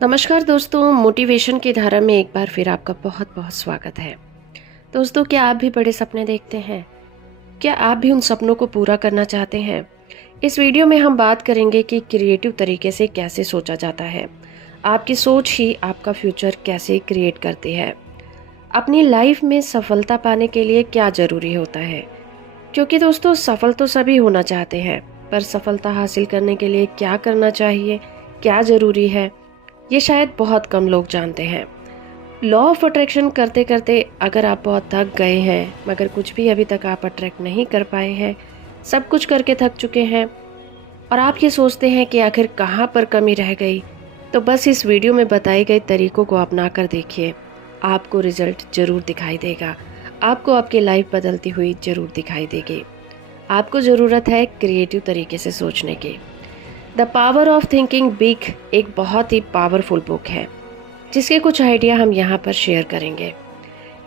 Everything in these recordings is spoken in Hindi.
नमस्कार दोस्तों, मोटिवेशन की धारा में एक बार फिर आपका बहुत बहुत स्वागत है। दोस्तों, क्या आप भी बड़े सपने देखते हैं? क्या आप भी उन सपनों को पूरा करना चाहते हैं? इस वीडियो में हम बात करेंगे कि क्रिएटिव तरीके से कैसे सोचा जाता है। आपकी सोच ही आपका फ्यूचर कैसे क्रिएट करती है। अपनी लाइफ में सफलता पाने के लिए क्या ज़रूरी होता है? क्योंकि दोस्तों, सफल तो सभी होना चाहते हैं, पर सफलता हासिल करने के लिए क्या करना चाहिए, क्या ज़रूरी है, ये शायद बहुत कम लोग जानते हैं। लॉ ऑफ अट्रैक्शन करते करते अगर आप बहुत थक गए हैं, मगर कुछ भी अभी तक आप अट्रैक्ट नहीं कर पाए हैं, सब कुछ करके थक चुके हैं और आप ये सोचते हैं कि आखिर कहाँ पर कमी रह गई, तो बस इस वीडियो में बताए गए तरीकों को अपना कर देखिए। आपको रिजल्ट ज़रूर दिखाई देगा। आपको आपकी लाइफ बदलती हुई ज़रूर दिखाई देगी। आपको ज़रूरत है क्रिएटिव तरीके से सोचने की। The power of thinking big एक बहुत ही पावरफुल बुक है, जिसके कुछ आइडिया हम यहाँ पर शेयर करेंगे।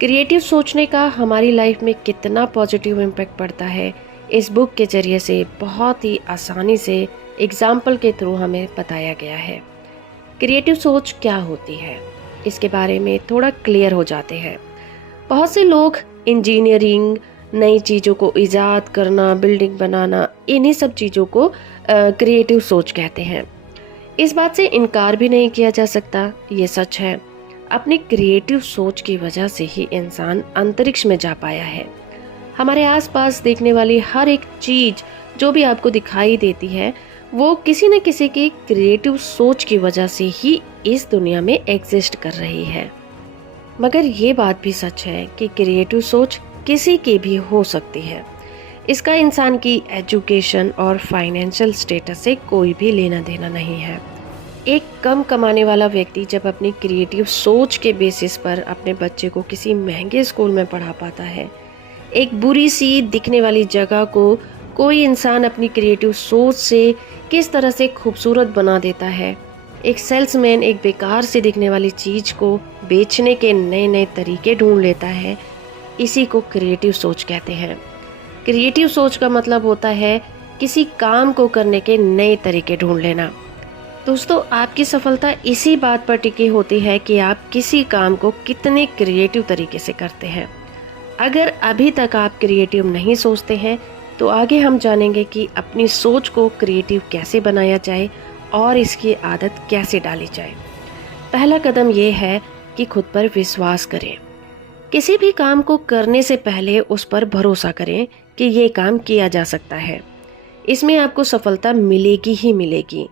क्रिएटिव सोचने का हमारी लाइफ में कितना पॉजिटिव इम्पैक्ट पड़ता है, इस बुक के जरिए से बहुत ही आसानी से एग्जाम्पल के थ्रू हमें बताया गया है। क्रिएटिव सोच क्या होती है, इसके बारे में थोड़ा क्लियर हो जाते हैं। बहुत से लोग इंजीनियरिंग, नई चीज़ों को ईजाद करना, बिल्डिंग बनाना, इन्हीं सब चीज़ों को क्रिएटिव सोच कहते हैं। इस बात से इनकार भी नहीं किया जा सकता, ये सच है। अपनी क्रिएटिव सोच की वजह से ही इंसान अंतरिक्ष में जा पाया है। हमारे आसपास देखने वाली हर एक चीज़ जो भी आपको दिखाई देती है, वो किसी न किसी की क्रिएटिव सोच की वजह से ही इस दुनिया में एग्जिस्ट कर रही है। मगर ये बात भी सच है कि क्रिएटिव सोच किसी की भी हो सकती है। इसका इंसान की एजुकेशन और फाइनेंशियल स्टेटस से कोई भी लेना देना नहीं है। एक कम कमाने वाला व्यक्ति जब अपनी क्रिएटिव सोच के बेसिस पर अपने बच्चे को किसी महंगे स्कूल में पढ़ा पाता है, एक बुरी सी दिखने वाली जगह को कोई इंसान अपनी क्रिएटिव सोच से किस तरह से खूबसूरत बना देता है, एक सेल्समैन एक बेकार से दिखने वाली चीज़ को बेचने के नए नए तरीके ढूंढ लेता है, इसी को क्रिएटिव सोच कहते हैं। क्रिएटिव सोच का मतलब होता है किसी काम को करने के नए तरीके ढूंढ लेना। दोस्तों, आपकी सफलता इसी बात पर टिकी होती है कि आप किसी काम को कितने क्रिएटिव तरीके से करते हैं। अगर अभी तक आप क्रिएटिव नहीं सोचते हैं, तो आगे हम जानेंगे कि अपनी सोच को क्रिएटिव कैसे बनाया जाए और इसकी आदत कैसे डाली जाए। पहला कदम ये है कि खुद पर विश्वास करें। किसी भी काम को करने से पहले उस पर भरोसा करें कि ये काम किया जा सकता है। इसमें आपको सफलता मिलेगी ही मिलेगी,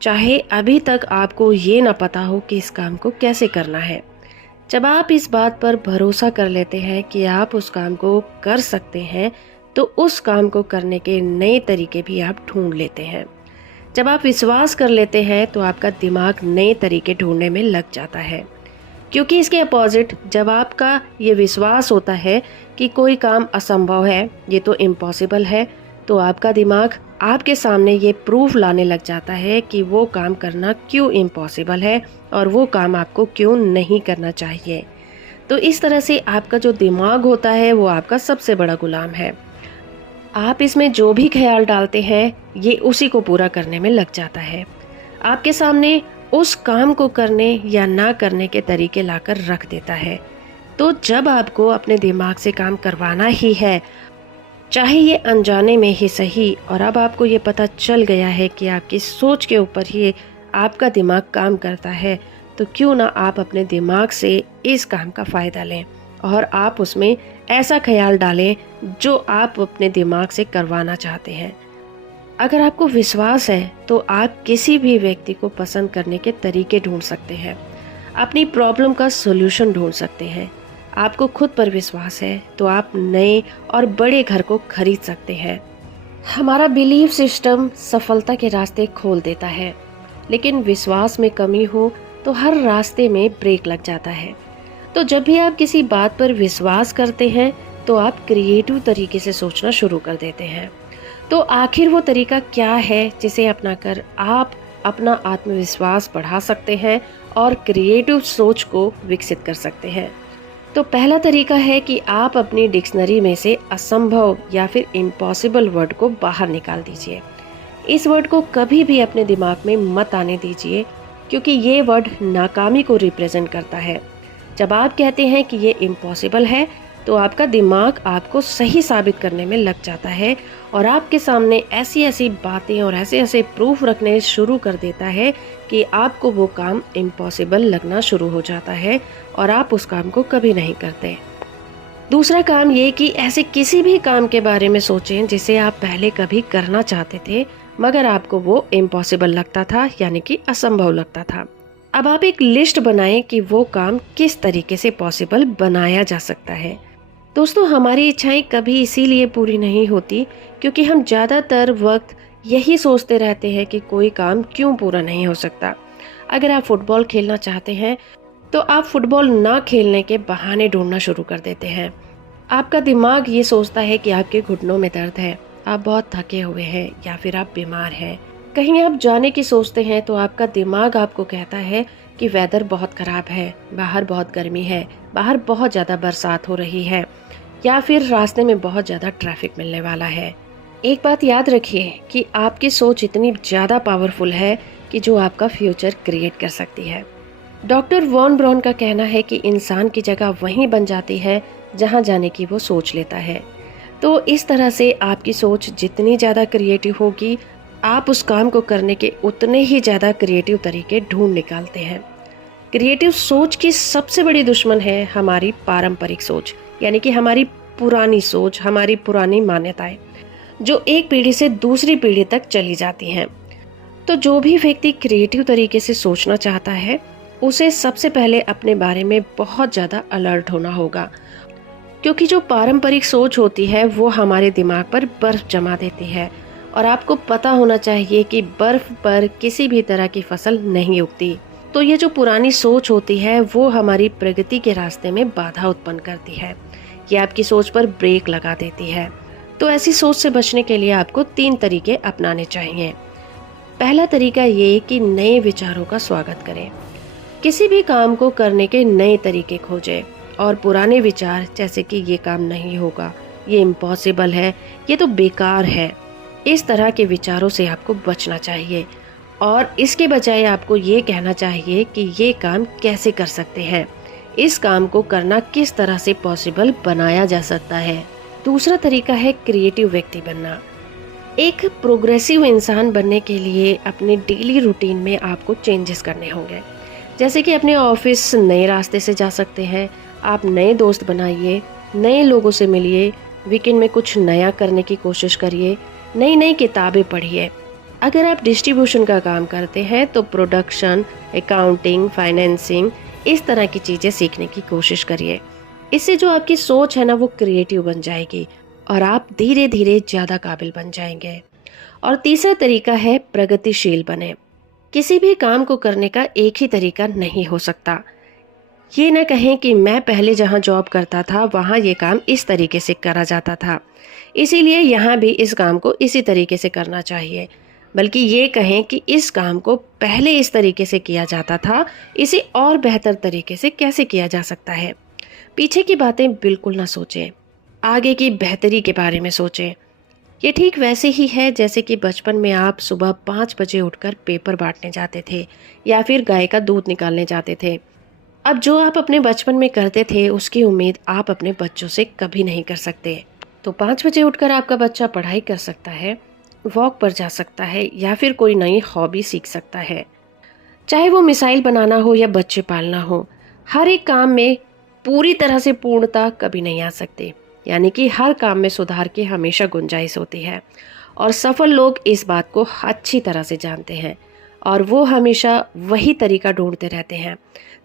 चाहे अभी तक आपको ये ना पता हो कि इस काम को कैसे करना है। जब आप इस बात पर भरोसा कर लेते हैं कि आप उस काम को कर सकते हैं, तो उस काम को करने के नए तरीके भी आप ढूंढ लेते हैं। जब आप विश्वास कर लेते हैं, तो आपका दिमाग नए तरीके ढूंढने में लग जाता है। क्योंकि इसके अपोजिट, जब आपका ये विश्वास होता है कि कोई काम असंभव है, ये तो इम्पॉसिबल है, तो आपका दिमाग आपके सामने ये प्रूफ लाने लग जाता है कि वो काम करना क्यों इम्पॉसिबल है और वो काम आपको क्यों नहीं करना चाहिए। तो इस तरह से आपका जो दिमाग होता है, वो आपका सबसे बड़ा गुलाम है। आप इसमें जो भी ख्याल डालते हैं, ये उसी को पूरा करने में लग जाता है। आपके सामने उस काम को करने या ना करने के तरीके लाकर रख देता है। तो जब आपको अपने दिमाग से काम करवाना ही है, चाहे ये अनजाने में ही सही, और अब आपको ये पता चल गया है कि आपकी सोच के ऊपर ही आपका दिमाग काम करता है, तो क्यों ना आप अपने दिमाग से इस काम का फ़ायदा लें और आप उसमें ऐसा ख्याल डालें जो आप अपने दिमाग से करवाना चाहते हैं। अगर आपको विश्वास है, तो आप किसी भी व्यक्ति को पसंद करने के तरीके ढूंढ सकते हैं, अपनी प्रॉब्लम का सॉल्यूशन ढूंढ सकते हैं। आपको खुद पर विश्वास है, तो आप नए और बड़े घर को खरीद सकते हैं। हमारा बिलीफ सिस्टम सफलता के रास्ते खोल देता है, लेकिन विश्वास में कमी हो तो हर रास्ते में ब्रेक लग जाता है। तो जब भी आप किसी बात पर विश्वास करते हैं, तो आप क्रिएटिव तरीके से सोचना शुरू कर देते हैं। तो आखिर वो तरीका क्या है जिसे अपनाकर आप अपना आत्मविश्वास बढ़ा सकते हैं और क्रिएटिव सोच को विकसित कर सकते हैं? तो पहला तरीका है कि आप अपनी डिक्शनरी में से असंभव या फिर इम्पॉसिबल वर्ड को बाहर निकाल दीजिए। इस वर्ड को कभी भी अपने दिमाग में मत आने दीजिए क्योंकि ये वर्ड नाकामी को रिप्रेजेंट करता है। जब आप कहते हैं कि ये इम्पॉसिबल है तो आपका दिमाग आपको सही साबित करने में लग जाता है और आपके सामने ऐसी ऐसी बातें और ऐसे ऐसे प्रूफ रखने शुरू कर देता है कि आपको वो काम इम्पॉसिबल लगना शुरू हो जाता है और आप उस काम को कभी नहीं करते। दूसरा काम ये कि ऐसे किसी भी काम के बारे में सोचें जिसे आप पहले कभी करना चाहते थे मगर आपको वो इम्पॉसिबल लगता था, यानी कि असंभव लगता था। अब आप एक लिस्ट बनाएं कि वो काम किस तरीके से पॉसिबल बनाया जा सकता है। दोस्तों, हमारी इच्छाएं कभी इसीलिए पूरी नहीं होती क्योंकि हम ज़्यादातर वक्त यही सोचते रहते हैं कि कोई काम क्यों पूरा नहीं हो सकता। अगर आप फुटबॉल खेलना चाहते हैं तो आप फुटबॉल ना खेलने के बहाने ढूंढना शुरू कर देते हैं। आपका दिमाग ये सोचता है कि आपके घुटनों में दर्द है, आप बहुत थके हुए हैं या फिर आप बीमार हैं। कहीं आप जाने की सोचते हैं तो आपका दिमाग आपको कहता है कि वेदर बहुत खराब है, बाहर बहुत गर्मी है, बाहर बहुत ज़्यादा बरसात हो रही है या फिर रास्ते में बहुत ज़्यादा ट्रैफिक मिलने वाला है। एक बात याद रखिए कि आपकी सोच इतनी ज़्यादा पावरफुल है कि जो आपका फ्यूचर क्रिएट कर सकती है। डॉक्टर वॉन ब्राउन का कहना है कि इंसान की जगह वहीं बन जाती है जहां जाने की वो सोच लेता है। तो इस तरह से आपकी सोच जितनी ज़्यादा क्रिएटिव होगी, आप उस काम को करने के उतने ही ज़्यादा क्रिएटिव तरीके ढूंढ निकालते हैं। क्रिएटिव सोच की सबसे बड़ी दुश्मन है हमारी पारंपरिक सोच, यानी कि हमारी पुरानी सोच, हमारी पुरानी मान्यताएं जो एक पीढ़ी से दूसरी पीढ़ी तक चली जाती हैं। तो जो भी व्यक्ति क्रिएटिव तरीके से सोचना चाहता है उसे सबसे पहले अपने बारे में बहुत ज़्यादा अलर्ट होना होगा, क्योंकि जो पारंपरिक सोच होती है वो हमारे दिमाग पर बर्फ जमा देती है और आपको पता होना चाहिए कि बर्फ पर किसी भी तरह की फसल नहीं उगती। तो ये जो पुरानी सोच होती है वो हमारी प्रगति के रास्ते में बाधा उत्पन्न करती है, ये आपकी सोच पर ब्रेक लगा देती है। तो ऐसी सोच से बचने के लिए आपको 3 तरीके अपनाने चाहिए। पहला तरीका ये कि नए विचारों का स्वागत करें। किसी भी काम को करने के नए तरीके खोजें और पुराने विचार जैसे कि ये काम नहीं होगा, ये इम्पॉसिबल है, ये तो बेकार है, इस तरह के विचारों से आपको बचना चाहिए और इसके बजाय आपको ये कहना चाहिए कि ये काम कैसे कर सकते हैं, इस काम को करना किस तरह से पॉसिबल बनाया जा सकता है। दूसरा तरीका है क्रिएटिव व्यक्ति बनना। एक प्रोग्रेसिव इंसान बनने के लिए अपने डेली रूटीन में आपको चेंजेस करने होंगे, जैसे कि अपने ऑफिस नए रास्ते से जा सकते हैं, आप नए दोस्त बनाइए, नए लोगों से मिलिए, वीकेंड में कुछ नया करने की कोशिश करिए, नई नई किताबें पढ़िए। अगर आप डिस्ट्रीब्यूशन का काम करते हैं तो प्रोडक्शन, अकाउंटिंग, फाइनेंसिंग, इस तरह की चीज़ें सीखने की कोशिश करिए। इससे जो आपकी सोच है ना वो क्रिएटिव बन जाएगी और आप धीरे धीरे ज़्यादा काबिल बन जाएंगे। और तीसरा तरीका है प्रगतिशील बने। किसी भी काम को करने का एक ही तरीका नहीं हो सकता। ये न कहें कि मैं पहले जहाँ जॉब करता था वहाँ ये काम इस तरीके से करा जाता था, इसीलिए यहाँ भी इस काम को इसी तरीके से करना चाहिए, बल्कि ये कहें कि इस काम को पहले इस तरीके से किया जाता था, इसे और बेहतर तरीके से कैसे किया जा सकता है। पीछे की बातें बिल्कुल ना सोचें, आगे की बेहतरी के बारे में सोचें। ये ठीक वैसे ही है जैसे कि बचपन में आप सुबह 5 बजे उठकर पेपर बांटने जाते थे या फिर गाय का दूध निकालने जाते थे। अब जो आप अपने बचपन में करते थे उसकी उम्मीद आप अपने बच्चों से कभी नहीं कर सकते। तो 5 बजे उठकर आपका बच्चा पढ़ाई कर सकता है, वॉक पर जा सकता है या फिर कोई नई हॉबी सीख सकता है। चाहे वो मिसाइल बनाना हो या बच्चे पालना हो, हर एक काम में पूरी तरह से पूर्णता कभी नहीं आ सकती, यानी कि हर काम में सुधार की हमेशा गुंजाइश होती है और सफल लोग इस बात को अच्छी तरह से जानते हैं और वो हमेशा वही तरीका ढूंढते रहते हैं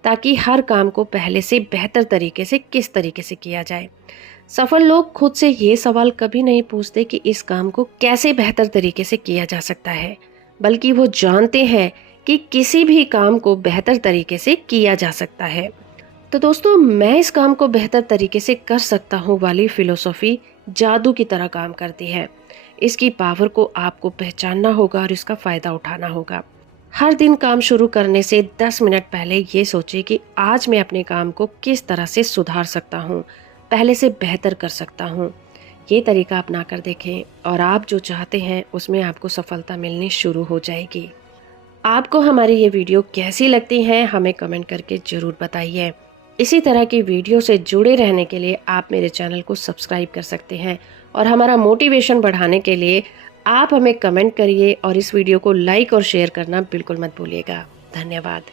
ताकि हर काम को पहले से बेहतर तरीके से किस तरीके से किया जाए। सफल लोग खुद से ये सवाल कभी नहीं पूछते कि इस काम को कैसे बेहतर तरीके से किया जा सकता है, बल्कि वो जानते हैं कि किसी भी काम को बेहतर तरीके से किया जा सकता है। तो दोस्तों, मैं इस काम को बेहतर तरीके से कर सकता हूँ वाली फिलोसॉफी जादू की तरह काम करती है। इसकी पावर को आपको पहचानना होगा और इसका फायदा उठाना होगा। हर दिन काम शुरू करने से 10 मिनट पहले ये सोचिए कि आज मैं अपने काम को किस तरह से सुधार सकता हूँ, पहले से बेहतर कर सकता हूँ। ये तरीका अपना कर देखें और आप जो चाहते हैं उसमें आपको सफलता मिलनी शुरू हो जाएगी। आपको हमारी ये वीडियो कैसी लगती है हमें कमेंट करके ज़रूर बताइए। इसी तरह की वीडियो से जुड़े रहने के लिए आप मेरे चैनल को सब्सक्राइब कर सकते हैं और हमारा मोटिवेशन बढ़ाने के लिए आप हमें कमेंट करिए और इस वीडियो को लाइक और शेयर करना बिल्कुल मत भूलिएगा। धन्यवाद।